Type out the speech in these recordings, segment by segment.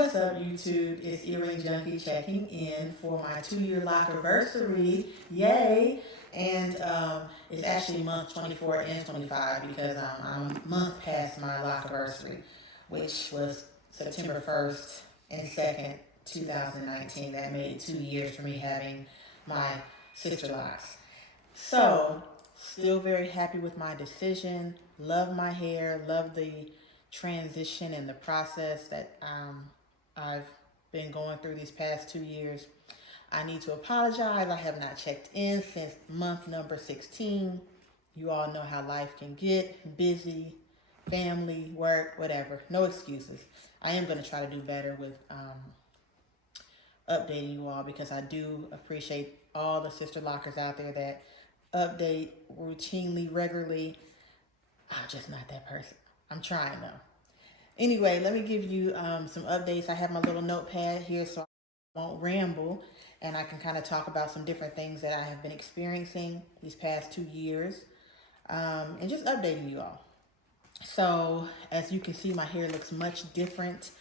What's up, YouTube? It's Earring Junkie checking in for my 2-year lock anniversary. Yay! And it's actually month 24 and 25 because I'm a month past my lock anniversary, which was September 1st and 2nd, 2019. That made it 2 years for me having my sister locks. So, still very happy with my decision. Love my hair, love the transition and the process that I've been going through these past 2 years. I need to apologize. I have not checked in since month number 16. You all know how life can get busy, family, work, whatever. No excuses. I am going to try to do better with updating you all because I do appreciate all the sister lockers out there that update routinely, regularly. I'm just not that person. I'm trying though. Anyway, let me give you some updates. I have my little notepad here so I won't ramble and I can kind of talk about some different things that I have been experiencing these past 2 years and just updating you all. So as you can see, my hair looks much different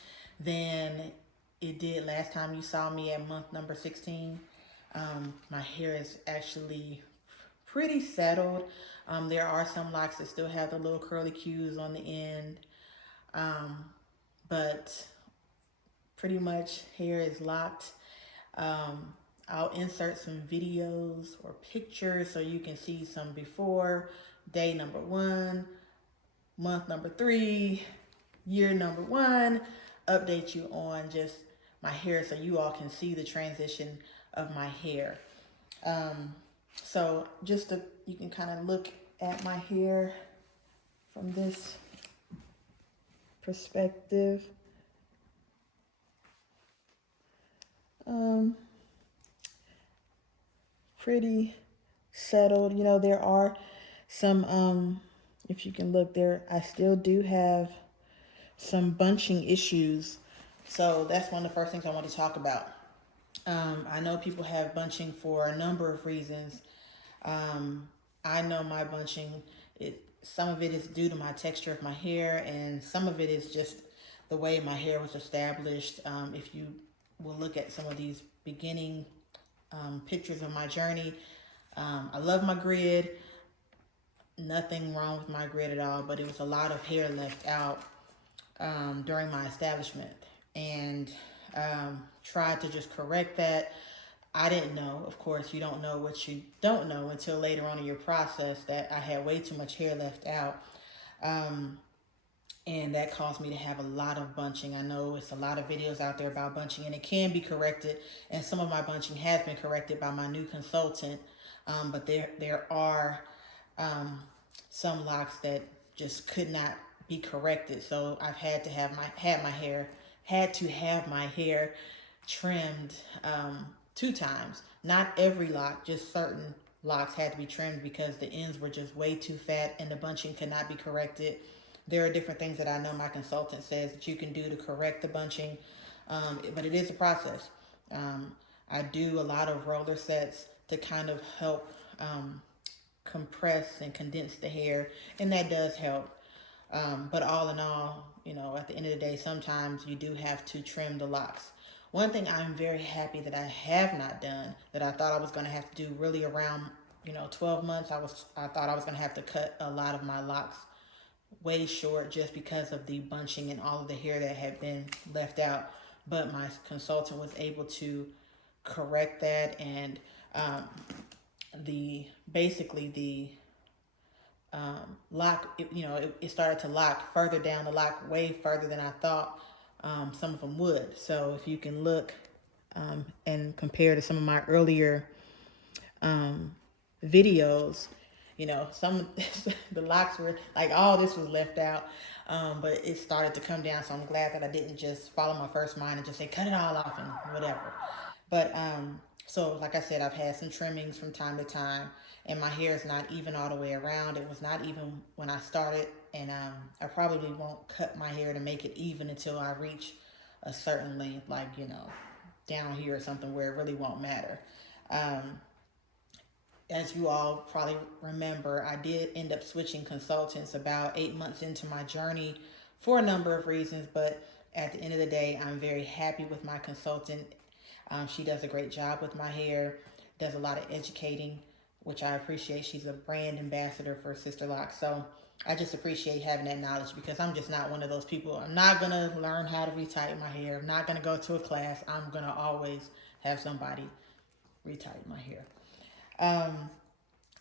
than it did last time you saw me at month number 16. My hair is actually pretty settled. There are some locks that still have the little curly cues on the end. But pretty much hair is locked. I'll insert some videos or pictures so you can see some before, day number 1, month number 3, year number 1, update you on just my hair so you all can see the transition of my hair. So just you can kind of look at my hair from this perspective. Pretty settled. You know, there are some, if you can look there, I still do have some bunching issues. So that's one of the first things I want to talk about. I know people have bunching for a number of reasons. I know my bunching, some of it is due to my texture of my hair, and some of it is just the way my hair was established. If you will look at some of these beginning pictures of my journey, I love my grid. Nothing wrong with my grid at all, but it was a lot of hair left out during my establishment, and tried to just correct that. I didn't know, of course, you don't know what you don't know until later on in your process, that I had way too much hair left out. And that caused me to have a lot of bunching. I know it's a lot of videos out there about bunching, and it can be corrected. And some of my bunching has been corrected by my new consultant. But there are some locks that just could not be corrected. So I've had to have my hair trimmed 2 times. Not every lock, just certain locks had to be trimmed because the ends were just way too fat and the bunching could not be corrected. There are different things that I know my consultant says that you can do to correct the bunching, but it is a process. I do a lot of roller sets to kind of help compress and condense the hair, and that does help. But all in all, you know, at the end of the day, sometimes you do have to trim the locks. One thing I'm very happy that I have not done, that I thought I was going to have to do really around, 12 months, I thought I was going to have to cut a lot of my locks way short just because of the bunching and all of the hair that had been left out. But my consultant was able to correct that, and the lock, it started to lock further down the lock, way further than I thought some of them would. So if you can look and compare to some of my earlier videos, some the locks were like, all this was left out, but it started to come down. So I'm glad that I didn't just follow my first mind and just say cut it all off and whatever. But so like I said, I've had some trimmings from time to time, and my hair is not even all the way around. It was not even when I started, and I probably won't cut my hair to make it even until I reach a certain length, like down here or something, where it really won't matter. As you all probably remember, I did end up switching consultants about 8 months into my journey for a number of reasons, but at the end of the day, I'm very happy with my consultant. She does a great job with my hair, does a lot of educating, which I appreciate. She's a brand ambassador for Sisterlocks. So I just appreciate having that knowledge because I'm just not one of those people. I'm not going to learn how to retighten my hair. I'm not going to go to a class. I'm going to always have somebody retighten my hair. Um,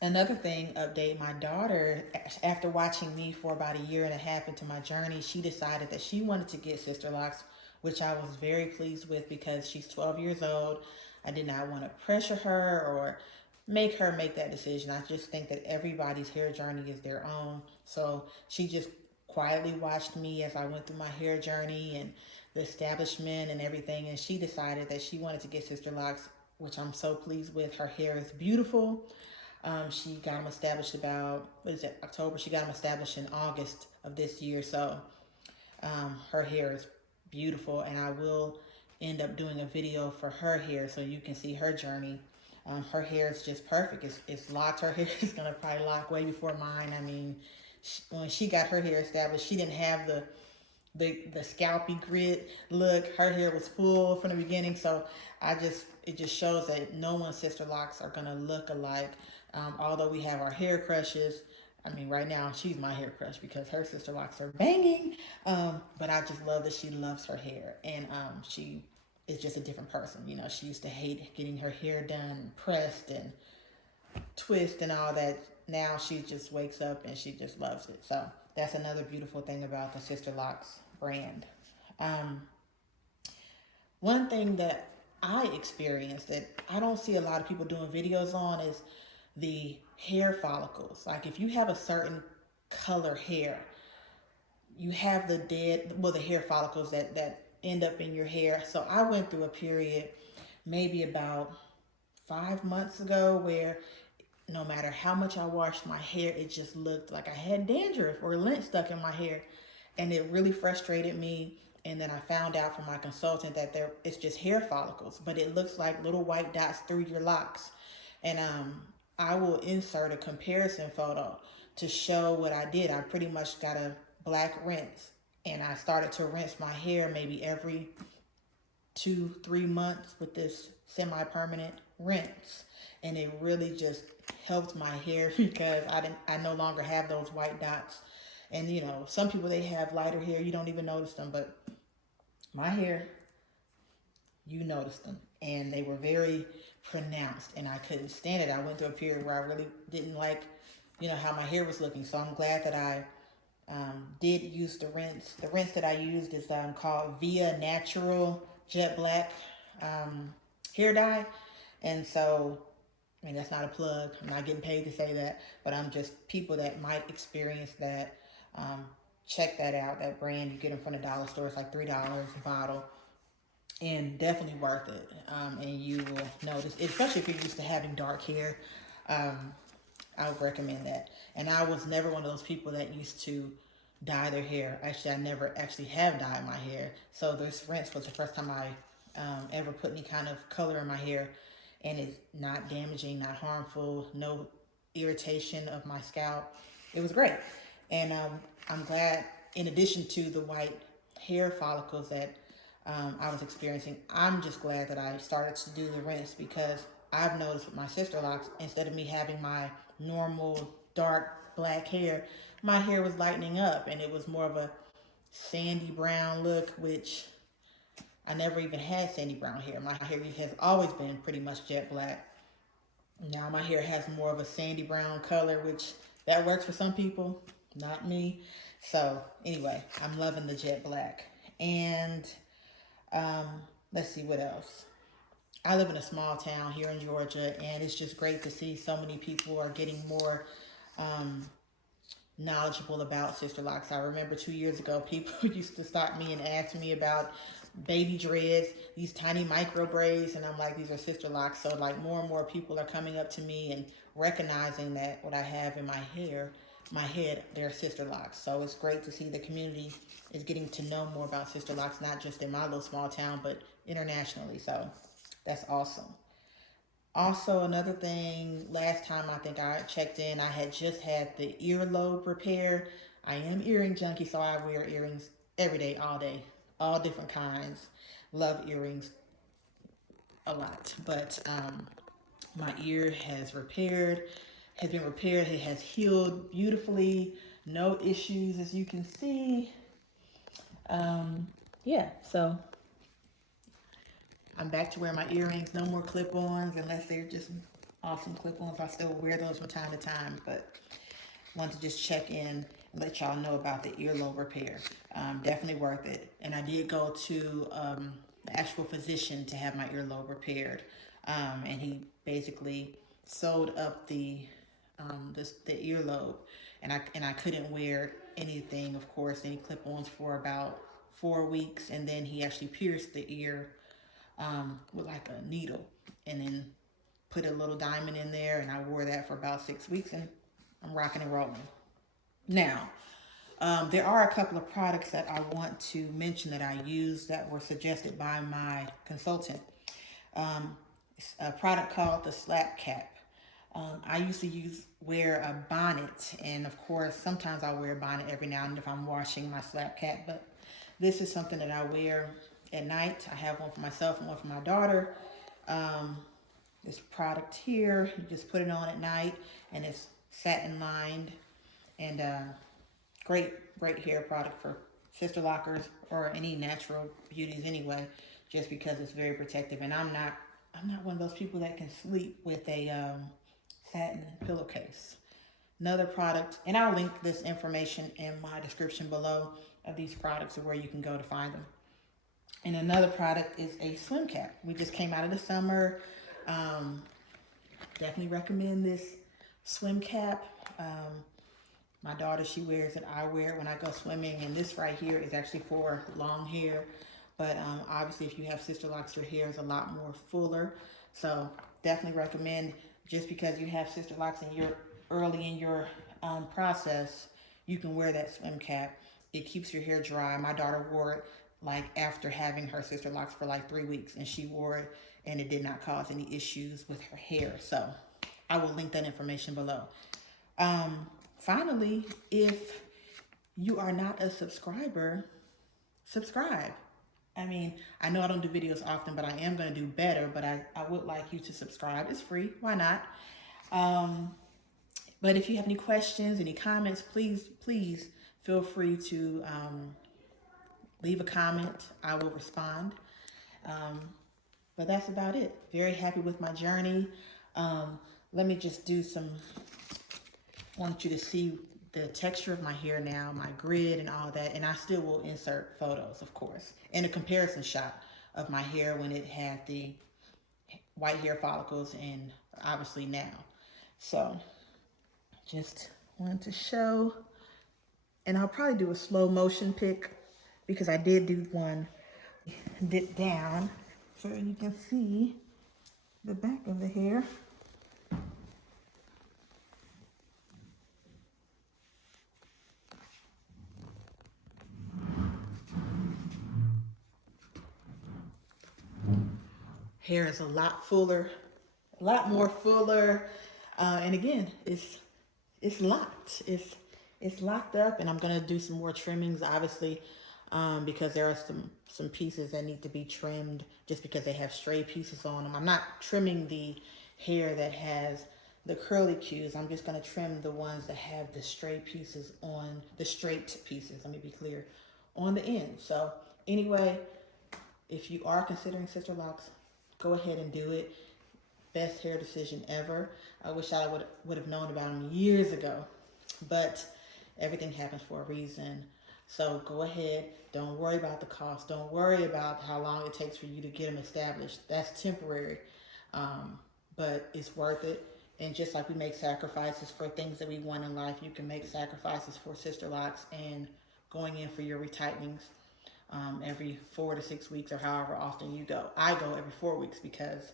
Another thing, update, my daughter, after watching me for about a year and a half into my journey, she decided that she wanted to get Sisterlocks, which I was very pleased with because she's 12 years old. I did not want to pressure her or make her make that decision. I just think that everybody's hair journey is their own. So she just quietly watched me as I went through my hair journey and the establishment and everything, and she decided that she wanted to get Sisterlocks, which I'm so pleased with. Her hair is beautiful. She got them established about, what is it, October? She got them established in August of this year. So her hair is beautiful, and I will end up doing a video for her hair so you can see her journey. Her hair is just perfect. It's locked. Her hair is going to probably lock way before mine. I mean, when she got her hair established, she didn't have the scalpy grit look. Her hair was full from the beginning. So it just shows that no one's Sisterlocks are going to look alike. Although we have our hair crushes, I mean, right now she's my hair crush because her Sisterlocks are banging. But I just love that she loves her hair, and she is just a different person. You know, she used to hate getting her hair done, pressed and twist and all that. Now she just wakes up and she just loves it. So that's another beautiful thing about the Sisterlocks brand. One thing that I experienced that I don't see a lot of people doing videos on is the hair follicles. Like if you have a certain color hair, you have the hair follicles that end up in your hair. So I went through a period maybe about 5 months ago where no matter how much I washed my hair, it just looked like I had dandruff or lint stuck in my hair. And it really frustrated me. And then I found out from my consultant that it's just hair follicles, but it looks like little white dots through your locks. And I will insert a comparison photo to show what I did. I pretty much got a black rinse, and I started to rinse my hair maybe every 2-3 months with this semi-permanent rinse, and it really just helped my hair because I no longer have those white dots. And you know, some people, they have lighter hair, you don't even notice them, but my hair, you noticed them, and they were very pronounced, and I couldn't stand it. I went through a period where I really didn't like, you know, how my hair was looking. So I'm glad that I did use the rinse. The rinse that I used is called Via Natural Jet Black hair dye. And so, I mean, that's not a plug. I'm not getting paid to say that, but I'm just, people that might experience that, check that out. That brand, you get them from the dollar store. It's like $3 a bottle, and definitely worth it. And you will notice, especially if you're used to having dark hair, I would recommend that. And I was never one of those people that used to dye their hair. Actually, I never actually have dyed my hair. So this rinse was the first time I ever put any kind of color in my hair, and it's not damaging, not harmful, no irritation of my scalp. It was great. And I'm glad, in addition to the white hair follicles that I was experiencing, I'm just glad that I started to do the rinse, because I've noticed with my Sisterlocks, instead of me having my normal dark black hair, my hair was lightening up, and it was more of a sandy brown look, which I never even had sandy brown hair. My hair has always been pretty much jet black. Now my hair has more of a sandy brown color, which that works for some people, not me. So anyway, I'm loving the jet black. And let's see what else. I live in a small town here in Georgia, and it's just great to see so many people are getting more knowledgeable about Sisterlocks. I remember 2 years ago, people used to stop me and ask me about baby dreads, these tiny micro braids, and I'm like, these are Sisterlocks. So like more and more people are coming up to me and recognizing that what I have in my hair, my head, they're Sisterlocks. So it's great to see the community is getting to know more about Sisterlocks, not just in my little small town, but internationally. So that's awesome. Also, another thing, last time I think I checked in, I had just had the earlobe repair. I am earring junkie, so I wear earrings every day, all day. all different kinds. Love earrings a lot, but my ear has been repaired. It has healed beautifully. No issues, as you can see. Yeah, so I'm back to wearing my earrings. No more clip-ons unless they're just awesome clip-ons. I still wear those from time to time, but wanted to just check in and let y'all know about the earlobe repair. Definitely worth it. And I did go to the actual physician to have my earlobe repaired, and he basically sewed up the earlobe, and I couldn't wear anything, of course, any clip-ons for about 4 weeks, and then he actually pierced the ear with like a needle, and then put a little diamond in there, and I wore that for about 6 weeks, and I'm rocking and rolling. Now, there are a couple of products that I want to mention that I use that were suggested by my consultant. It's a product called the Slap Cap. I used to wear a bonnet, and of course, sometimes I'll wear a bonnet every now and then if I'm washing my Slap Cap, but this is something that I wear at night. I have one for myself and one for my daughter. This product here, you just put it on at night, and it's satin lined, and great hair product for sister lockers or any natural beauties anyway, just because it's very protective. And I'm not one of those people that can sleep with a satin pillowcase. Another product, and I'll link this information in my description below of these products or where you can go to find them. And another product is a swim cap. We just came out of the summer. Definitely recommend this swim cap. My daughter, she wears it. I wear it when I go swimming. And this right here is actually for long hair. But obviously, if you have sister locks, your hair is a lot more fuller. So definitely recommend, just because you have sister locks and you're early in your process, you can wear that swim cap. It keeps your hair dry. My daughter wore it like after having her sister locks for like 3 weeks, and she wore it and it did not cause any issues with her hair. So I will link that information below. Finally, if you are not a subscriber, subscribe. I mean, I know I don't do videos often, but I am going to do better, but I would like you to subscribe. It's free. Why not? But if you have any questions, any comments, please feel free to leave a comment. I will respond. But that's about it. Very happy with my journey. Let me just do some, I want you to see the texture of my hair now, my grid and all that. And I still will insert photos, of course, and a comparison shot of my hair when it had the white hair follicles and obviously now. So just wanted to show, and I'll probably do a slow motion pic because I did do one dip down so you can see the back of the hair. Hair is a lot fuller, a lot more fuller, and again, it's locked. It's locked up, and I'm gonna do some more trimmings, obviously, because there are some pieces that need to be trimmed just because they have stray pieces on them. I'm not trimming the hair that has the curly cues. I'm just gonna trim the ones that have the stray pieces on, the straight pieces, let me be clear, on the end. So anyway, if you are considering sister locks, go ahead and do it. Best hair decision ever. I wish I would have known about them years ago, but everything happens for a reason. So go ahead. Don't worry about the cost. Don't worry about how long it takes for you to get them established. That's temporary, but it's worth it. And just like we make sacrifices for things that we want in life, you can make sacrifices for sister locks and going in for your retightnings every 4 to 6 weeks or however often you go. I go every 4 weeks because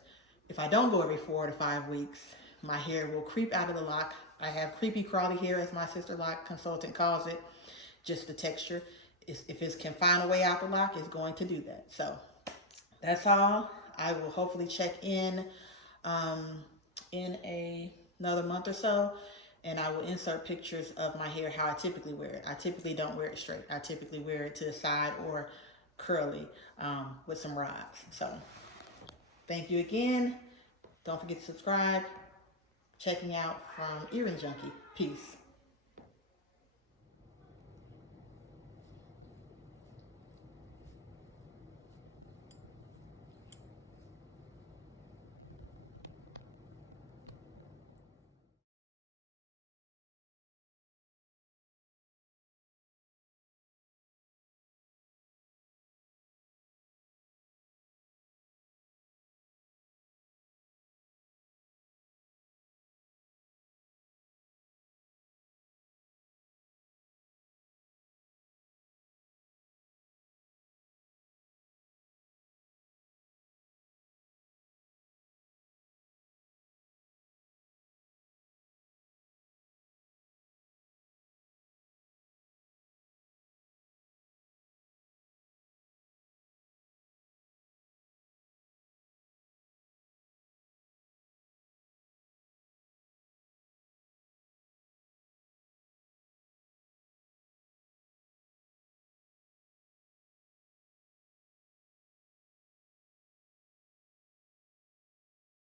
if I don't go every 4 to 5 weeks, my hair will creep out of the lock. I have creepy crawly hair, as my sister lock consultant calls it. Just the texture. If it can find a way out the lock, it's going to do that. So that's all. I will hopefully check in another month or so, and I will insert pictures of my hair how I typically wear it. I typically don't wear it straight. I typically wear it to the side or curly with some rods. So thank you again. Don't forget to subscribe. Checking out from Earring Junkie. Peace.